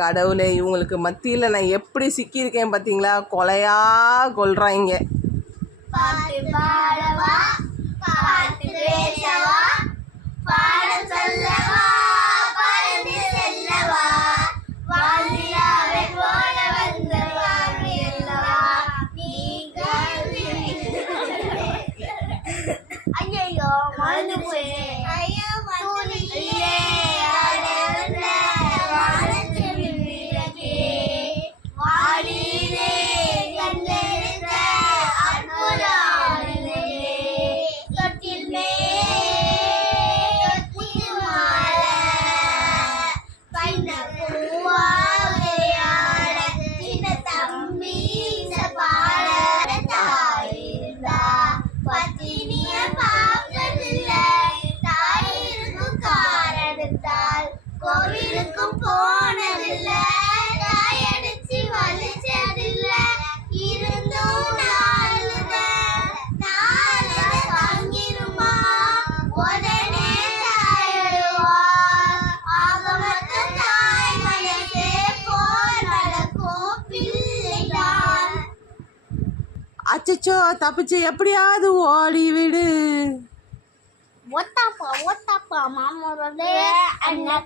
கடவுளே, இவங்களுக்கு மத்தியில் நான் எப்படி சிக்கியிருக்கேன் பார்த்தீங்களா? கொலையா கொல்றாங்க. பாட்டு பாடவா, பாட்டு பேசவா, பாடம் சொல்லவா, பறந்து செல்லவா, வானிலாவை போல வந்து வாங்கியல்லவா நீங்கள். ஐயோ மறந்து போயே. ஐயோ மறந்துவிட்டே. அடர்ந்த வானத்தில் விளக்கே, வானிலே கண்டெடுத்த அற்புத ஆளுநரே, தொட்டில் மேல் தொட்டில் மாலை, வண்ண பூவாக விளையாட சின்ன தம்பி சபால தாயிருந்தா பத்தினிய பார்ப்பதில்லை, தாயிருக்கும் காரணத்தால் கோவிலுக்கும் போனதில்லை, தாயடிச்சு வலிச்சதில்லை, இருந்தும் நாளுத வாங்கிருமா உடனே தாயடுவா. ஆக மொத்தம் தாய் மனசே போல் நடக்கும் பிள்ளைதான். அச்சச்சோ, தப்பிச்சு எப்படியாவது ஓடி விடு. ஒத்தாப்பா ஒத்தாப்பா மாமோட அண்ணா